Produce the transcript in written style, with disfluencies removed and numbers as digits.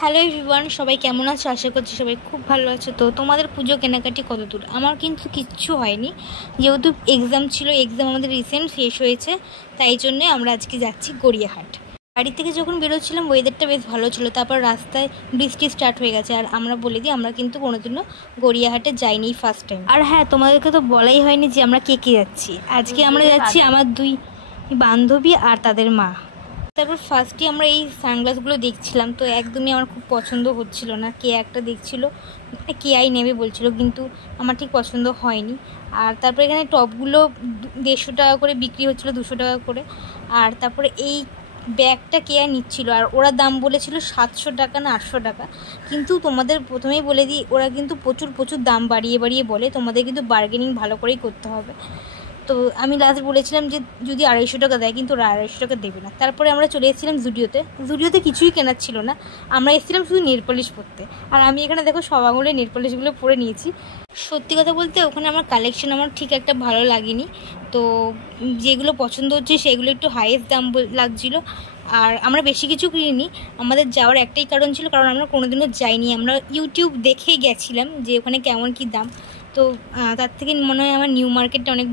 Hello everyone, সবাই কেমন আছো? আশা করছি সবাই খুব ভালো আছো। তো তোমাদের পুজো কেনাকাটি কত দূর? আমার কিন্তু কিচ্ছু হয়নি, যেহেতু এক্সাম ছিল। এক্সাম আমাদের রিসেন্ট শেষ হয়েছে, তাই জন্যে আমরা আজকে যাচ্ছি গড়িয়াহাট। বাড়ি থেকে যখন বেরোচ্ছিলাম ওয়েদারটা বেশ ভালো ছিল, তারপর রাস্তায় বৃষ্টি স্টার্ট হয়ে গেছে। আর আমরা বলে দিই, আমরা কিন্তু কোনোদিনও গড়িয়াহাটে যাইনি, ফার্স্ট টাইম। আর হ্যাঁ, তোমাদেরকে তো বলাই হয়নি যে আমরা কে কে যাচ্ছি। আজকে আমরা যাচ্ছি আমার দুই বান্ধবী আর তাদের মা। তারপর ফার্স্টে আমরা এই সানগ্লাসগুলো দেখছিলাম, তো একদমই আমার খুব পছন্দ হচ্ছিল না। কে একটা দেখছিল, কেআই নেবে বলছিল, কিন্তু আমার ঠিক পছন্দ হয়নি। আর তারপরে এখানে টপগুলো 150 টাকা করে বিক্রি হচ্ছিলো, 200 টাকা করে। আর তারপরে এই ব্যাগটা কেআই নিচ্ছিল, আর ওরা দাম বলেছিল 700 টাকা না 800 টাকা। কিন্তু তোমাদের প্রথমেই বলে দিই, ওরা কিন্তু প্রচুর প্রচুর দাম বাড়িয়ে বাড়িয়ে বলে, তোমাদের কিন্তু বার্গেনিং ভালো করেই করতে হবে। তো আমি লাস্ট বলেছিলাম যে যদি 250 টাকা দেয়, কিন্তু ওরা 250 টাকা দেবে না। তারপরে আমরা চলে এসেছিলাম জুডিওতে কিছুই কেনার ছিল না, আমরা এসেছিলাম শুধু নেল পলিশ পরতে। আর আমি এখানে দেখো সব আঙুলে নেল পলিশগুলো পরে নিয়েছি। সত্যি কথা বলতে ওখানে আমার কালেকশন আমার ঠিক একটা ভালো লাগেনি, তো যেগুলো পছন্দ হচ্ছে সেগুলো একটু হাইয়েস্ট দাম লাগছিলো। আর আমরা বেশি কিছু কিনিনি, আমাদের যাওয়ার একটাই কারণ ছিল, কারণ আমরা কোনোদিনও যাইনি। আমরা ইউটিউব দেখেই গেছিলাম যে ওখানে কেমন কী দাম। তো তার থেকে মনে হয় আমার নিউ মার্কেটটা অনেক